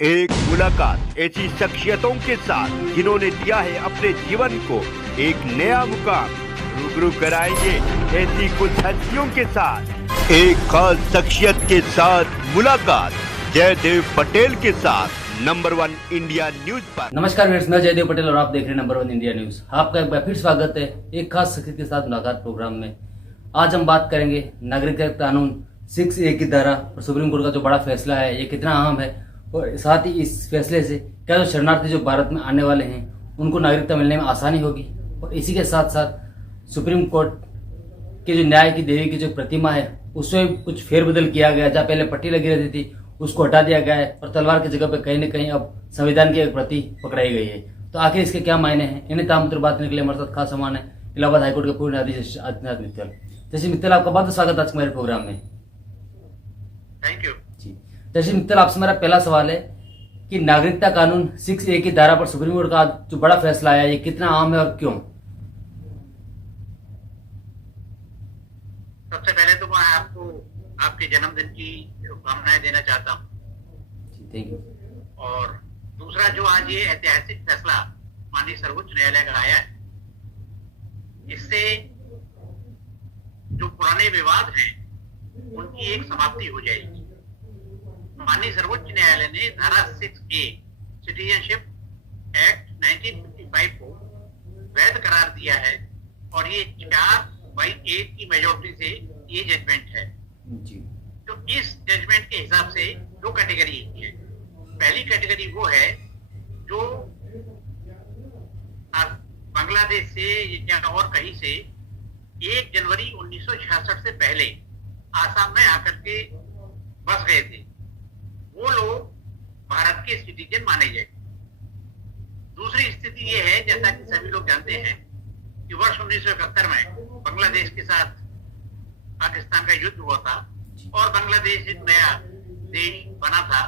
एक मुलाकात ऐसी शख्सियतों के साथ जिन्होंने दिया है अपने जीवन को एक नया मुकाम। रूबरू कराएंगे ऐसी कुछ हस्तियों के साथ एक खास शख्सियत के साथ मुलाकात जयदेव पटेल के साथ नंबर 1 इंडिया न्यूज पर। नमस्कार व्यूअर्स, मैं जयदेव पटेल और आप देख रहे हैं नंबर 1 इंडिया न्यूज। आपका एक बार फिर स्वागत है एक खास शख्सियत के साथ मुलाकात प्रोग्राम में। आज हम बात करेंगे नागरिकता कानून 6A की धारा और सुप्रीम कोर्ट का जो बड़ा फैसला है ये कितना अहम है, और साथ ही इस फैसले से क्या जो शरणार्थी जो भारत में आने वाले हैं उनको नागरिकता मिलने में आसानी होगी। और इसी के साथ साथ सुप्रीम कोर्ट के जो न्याय की देवी की जो प्रतिमा है उसमें कुछ फेरबदल किया गया। जहाँ पहले पट्टी लगी रहती थी उसको हटा दिया गया है और तलवार की जगह पे कहीं न कहीं अब संविधान की एक प्रति पकड़ाई गई है। तो आखिर इसके क्या मायने हैं, इन्हें तामतर बात करने के लिए हमारे साथ खास सामान है इलाहाबाद हाईकोर्ट के पूर्व न्यायाधीश आदित्यनाथ मित्तल। जैसे मित्तल, आपका बहुत स्वागत आज हमारे प्रोग्राम में। थैंक यू जी, जैसे मित्तल, आपसे मेरा पहला सवाल है कि नागरिकता कानून 6A की धारा पर सुप्रीम कोर्ट का जो बड़ा फैसला आया ये कितना अहम है और क्यों? सबसे पहले तो मैं आपको आपके जन्मदिन की शुभकामनाएं देना चाहता हूँ। Thank you. और दूसरा, जो आज ये ऐतिहासिक फैसला माननीय सर्वोच्च न्यायालय का आया है, इससे जो पुराने विवाद हैं उनकी एक समाप्ति हो जाएगी। माननीय सर्वोच्च न्यायालय ने धारा 6A सिटीजनशिप एक्ट 1955 को वैध करार दिया है और ये 4/8 की मेजोरिटी से ये जजमेंट है। जी, तो इस जजमेंट के हिसाब से दो कैटेगरी है। पहली कैटेगरी वो है जो बांग्लादेश से या और कहीं से 1 जनवरी 1966 से पहले आसाम में आकर के बस गए थे, वो लोग भारत के सिटीजन माने जाए। दूसरी स्थिति ये है, जैसा कि सभी लोग जानते हैं, कि वर्ष 1971 में बांग्लादेश के साथ पाकिस्तान का युद्ध हुआ था और बांग्लादेश एक नया देश बना था।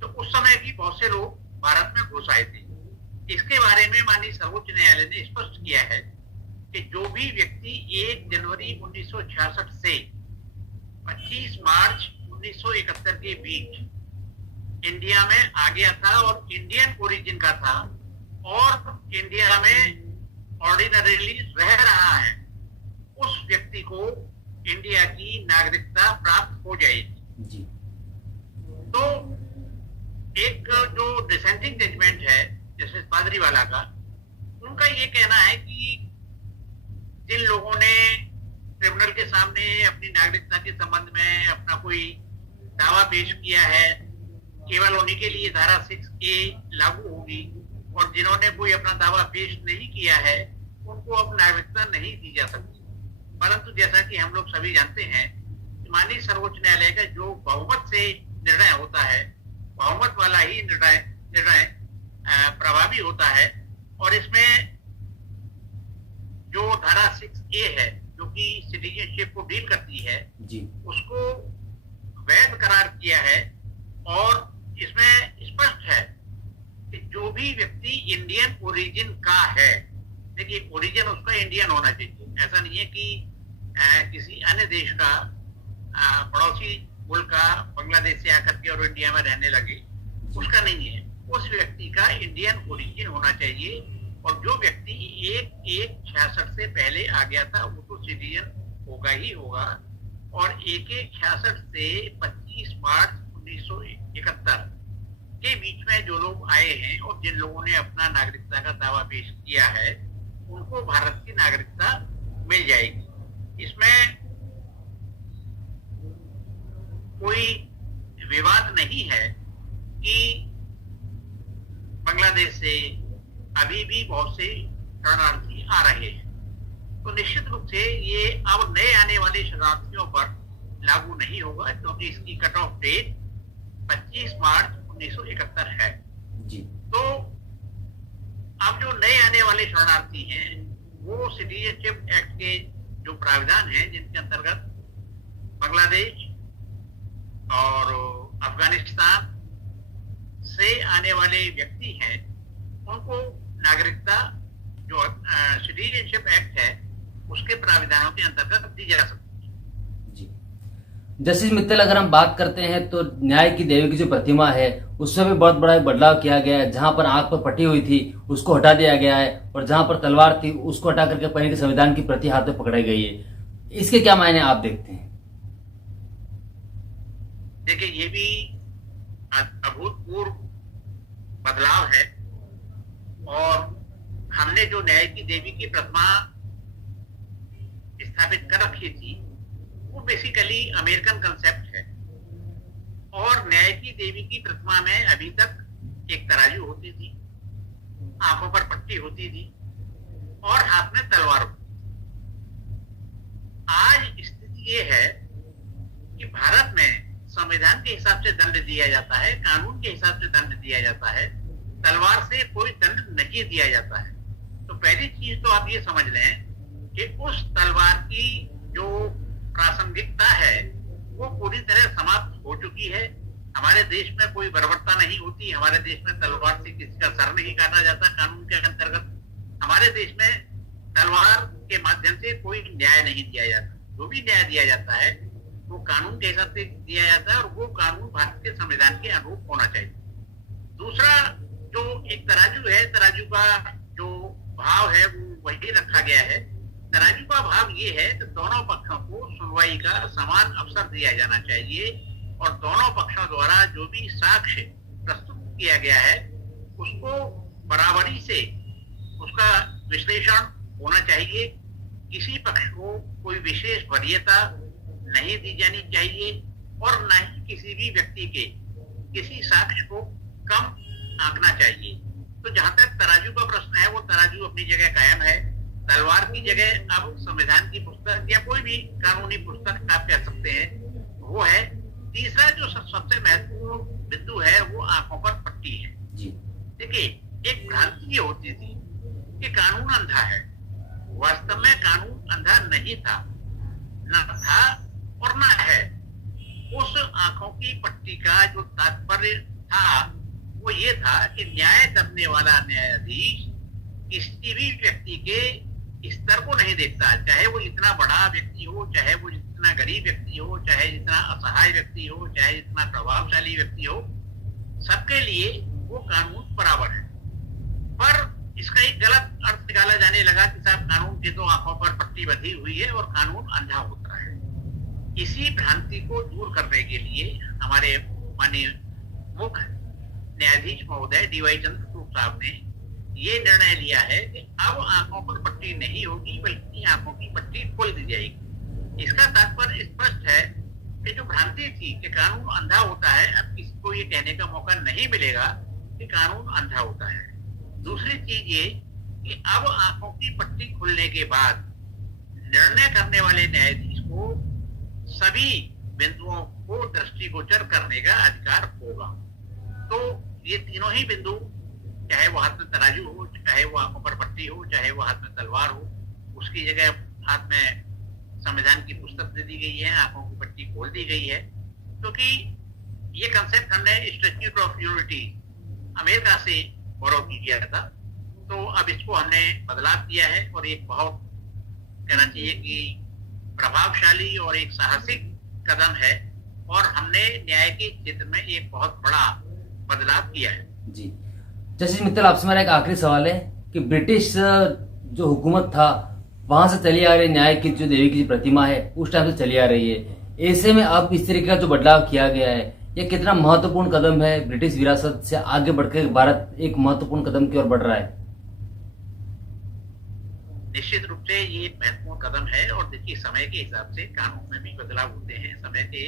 तो उस समय भी बहुत से लोग भारत में घुस आए थे। इसके बारे में माननीय सर्वोच्च न्यायालय ने स्पष्ट किया है कि जो भी व्यक्ति 1 जनवरी 1966 से 25 मार्च 1971 के बीच इंडिया में आ गया था और इंडियन ओरिजिन का था और इंडिया में ऑर्डिनरीली रह रहा है, उस व्यक्ति को इंडिया की नागरिकता प्राप्त हो जाएगी। जी, तो एक जो डिसेंटिंग जजमेंट है जैसे पादरीवाला का, उनका ये कहना है कि जिन लोगों ने ट्रिब्यूनल के सामने अपनी नागरिकता के संबंध में अपना कोई दावा पेश किया है, केवल उन्हीं के लिए धारा 6A लागू होगी, और जिन्होंने कोई अपना दावा पेश नहीं किया है उनको अब नागरिकता नहीं दी जा सकती। परंतु जैसा कि हम लोग सभी जानते हैं, माननीय सर्वोच्च न्यायालय का जो बहुमत से निर्णय होता है, बहुमत वाला ही निर्णय प्रभावी होता है। और इसमें जो धारा 6A है जो कि सिटीजनशिप को डील करती है जी, उसको वैध करार किया है। और इसमें स्पष्ट है कि जो भी व्यक्ति इंडियन ओरिजिन का है, देखिए ओरिजिन उसका इंडियन होना चाहिए, ऐसा नहीं है कि किसी अन्य देश का पड़ोसी मुल्क का बांग्लादेश से आकर के और इंडिया में रहने लगे, उसका नहीं है। उस व्यक्ति का इंडियन ओरिजिन होना चाहिए। और जो व्यक्ति 1/1/66 से पहले आ गया था वो तो सिटीजन होगा ही होगा। और 1/1/66 से 25 मार्च 1971 के बीच में जो लोग आए हैं और जिन लोगों ने अपना नागरिकता का दावा पेश किया है उनको भारत की नागरिकता मिल जाएगी। इसमें कोई विवाद नहीं है कि बांग्लादेश से अभी भी बहुत से शरणार्थी आ रहे हैं। तो निश्चित रूप से ये अब नए आने वाले शरणार्थियों पर लागू नहीं होगा, क्योंकि इसकी कट ऑफ डेट 25 मार्च 1971 है। जी, तो अब जो नए आने वाले शरणार्थी हैं वो सिटीजनशिप एक्ट के जो प्राविधान हैं जिनके अंतर्गत बांग्लादेश और अफगानिस्तान से आने वाले व्यक्ति हैं उनको नागरिकता जो सिटीजनशिप एक्ट है उसके प्राविधानों के अंतर्गत दी जा सकती है। जी। जस्टिस मित्तल, अगर हम बात करते हैं तो न्याय की देवी की जो प्रतिमा है उसमें भी बहुत बड़ा एक बदलाव किया गया है। जहां पर आंख पर पट्टी हुई थी उसको हटा दिया गया है और जहां पर तलवार थी उसको हटा करके पहले के संविधान की प्रति हाथ में पकड़ाई गई है। इसके क्या मायने आप देखते हैं? देखिए, ये भी अभूतपूर्व बदलाव है। और हमने जो न्याय की देवी की प्रतिमा स्थापित कर रखी थी वो बेसिकली अमेरिकन कंसेप्ट है। और न्याय की देवी की प्रतिमा में अभी तक एक तराजू होती थी, आंखों पर पट्टी होती थी और हाथ में तलवार होती थी। आज स्थिति ये है कि भारत में संविधान के हिसाब से दंड दिया जाता है, कानून के हिसाब से दंड दिया जाता है, तलवार से कोई दंड नहीं दिया जाता है। तो पहली चीज तो आप ये समझ लें कि उस तलवार की जो प्रासंगिकता है वो पूरी तरह समाप्त हो चुकी है। हमारे देश में कोई बर्बरता नहीं होती, हमारे देश में तलवार से किसी का सर नहीं काटा जाता कानून के अंतर्गत। हमारे देश में तलवार के माध्यम से कोई न्याय नहीं दिया जाता। जो भी न्याय दिया जाता है वो कानून के हिसाब से दिया जाता है और वो कानून भारत के संविधान के अनुरूप होना चाहिए। दूसरा, जो एक तराजू है, तराजू का जो भाव है वो वही रखा गया है। तराजू का भाव ये है कि दोनों पक्षों को सुनवाई का समान अवसर दिया जाना चाहिए और दोनों पक्षों द्वारा जो भी साक्ष्य प्रस्तुत किया गया है उसको बराबरी से उसका विश्लेषण होना चाहिए। किसी पक्ष को कोई विशेष वरीयता नहीं दी जानी चाहिए और न ही किसी भी व्यक्ति के किसी साक्ष्य को कम आंकना चाहिए। तो जहां तक तराजू का प्रश्न है वो तराजू अपनी जगह कायम है। तलवार की जगह अब संविधान की पुस्तक या कोई भी कानूनी पुस्तक आप कह सकते हैं वो है। तीसरा जो सबसे महत्वपूर्ण बिंदु है वो आंखों पर पट्टी है। देखिए, एक भ्रांति ये होती थी कि कानून अंधा है। वास्तव में कानून अंधा नहीं था, न था और न है। उस आंखों की पट्टी का जो तात्पर्य था वो ये था कि न्याय करने वाला न्यायाधीश किसी भी व्यक्ति के स्तर को नहीं देखता, चाहे वो इतना बड़ा व्यक्ति हो, चाहे वो जितना गरीब व्यक्ति हो, चाहे जितना असहाय व्यक्ति हो, चाहे जितना प्रभावशाली व्यक्ति हो, सबके लिए वो कानून बराबर है। पर इसका एक गलत अर्थ निकाला जाने लगा कि साहब कानून की तो आंखों पर पट्टी बंधी हुई है और कानून अंधा होता है। इसी भ्रांति को दूर करने के लिए हमारे माननीय मुख्य न्यायाधीश महोदय DY चंद्रचूड़ साहब ने ये निर्णय लिया है कि अब आंखों पर पट्टी नहीं होगी बल्कि आंखों की पट्टी खोल दी जाएगी। इसका तात्पर्य स्पष्ट है कि जो भ्रांति थी कि कानून अंधा होता है, अब किसी को ये कहने का मौका नहीं मिलेगा कि कानून अंधा होता है। दूसरी चीज ये कि अब आंखों की पट्टी खुलने के बाद निर्णय करने वाले न्यायाधीश को सभी बिंदुओं को दृष्टिगोचर करने का अधिकार होगा। तो ये तीनों ही बिंदु, चाहे वो हाथ में तराजू हो, चाहे वो आंखों पर पट्टी हो, चाहे वो हाथ में तलवार हो, उसकी जगह हाथ में संविधान की पुस्तक दे दी गई है, आंखों की पट्टी खोल दी गई है। क्योंकि ये कंसेप्ट हमने स्टैट्यूट ऑफ यूनिटी अमेरिका से बोरो किया था, तो अब इसको हमने बदलाव किया है और एक बहुत कहना चाहिए कि प्रभावशाली और एक साहसिक कदम है और हमने न्याय के क्षेत्र में एक बहुत बड़ा बदलाव किया है। जी, जस्टिस मित्तल, आपसे मेरा एक आखिरी सवाल है कि ब्रिटिश जो हुकूमत था वहां से चली आ रही न्याय की जो देवी की प्रतिमा है उस टाइम से चली आ रही है। ऐसे में अब इस तरीके का जो बदलाव किया गया है ये कितना महत्वपूर्ण कदम है? ब्रिटिश विरासत से आगे बढ़कर भारत एक महत्वपूर्ण कदम की ओर बढ़ रहा है। निश्चित रूप से ये महत्वपूर्ण कदम है और देखिए, समय के हिसाब से कानून में भी बदलाव होते हैं, समय के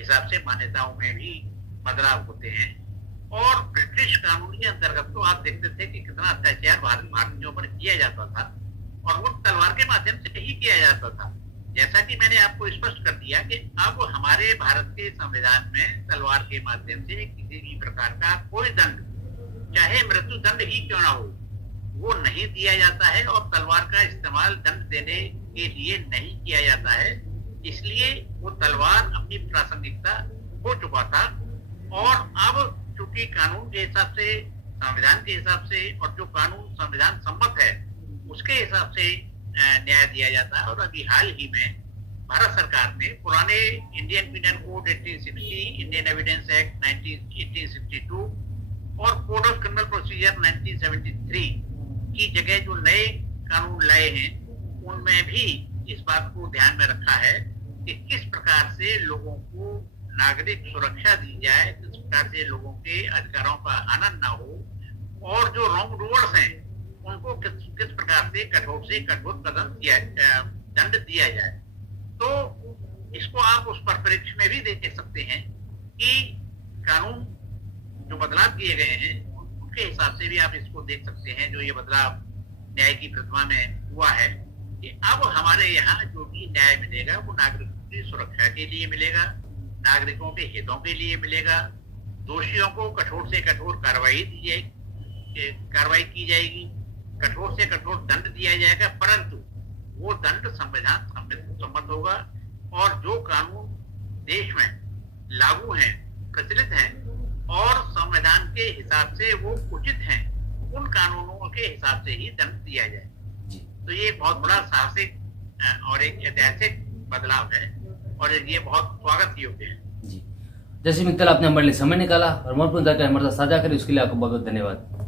हिसाब से मान्यताओं में भी बदलाव होते हैं। और ब्रिटिश कानून के अंतर्गत तो आप देखते थे कि कितना अत्याचार भारतीयों पर किया जाता था और वो तलवार के माध्यम से ही किया जाता था। जैसा कि मैंने आपको स्पष्ट कर दिया कि अब हमारे भारत के संविधान में तलवार के माध्यम से किसी भी प्रकार का कोई दंड, चाहे मृत्यु दंड ही क्यों ना हो, वो नहीं दिया जाता है और तलवार का इस्तेमाल दंड देने के लिए नहीं किया जाता है। इसलिए वो तलवार अपनी प्रासंगिकता हो चुका था और अब चूंकि कानून के हिसाब से, संविधान के हिसाब से और जो कानून संविधान सम्मत है उसके हिसाब से न्याय दिया जाता है। और अभी हाल ही में भारत सरकार ने पुराने Indian penal code 1860, Indian evidence act 1862 और कोड ऑफ क्रिमिनल प्रोसीजर 1973 की जगह जो नए कानून लाए हैं उनमें भी इस बात को ध्यान में रखा है कि किस प्रकार से लोगों को नागरिक सुरक्षा दी जाए, किस प्रकार से लोगों के अधिकारों का हनन ना हो और जो रॉन्ग डूअर्स हैं उनको किस प्रकार से कठोर दंड दिया जाए। तो इसको आप उस परिप्रेक्ष्य में भी देख सकते हैं कि कानून जो बदलाव किए गए हैं उनके हिसाब से भी आप इसको देख सकते हैं। जो ये बदलाव न्याय की प्रतिमा में हुआ है कि अब हमारे यहाँ जो भी न्याय मिलेगा वो नागरिकों की सुरक्षा के लिए मिलेगा, नागरिकों के हितों के लिए मिलेगा। दोषियों को कठोर से कठोर कार्रवाई की जाएगी, कठोर से कठोर दंड दिया जाएगा, परंतु वो दंड संविधान सम्मत होगा और जो कानून देश में लागू हैं, प्रचलित हैं और संविधान के हिसाब से वो उचित हैं, उन कानूनों के हिसाब से ही दंड दिया जाए। तो ये बहुत बड़ा साहसिक और एक ऐतिहासिक बदलाव है और ये बहुत स्वागत योग्य है। जी, जैसे मित्तल आपने हमारे लिए समय निकाला और महत्वपूर्ण जानकारी हमारे साथ साझा करी, उसके लिए आपको बहुत बहुत धन्यवाद।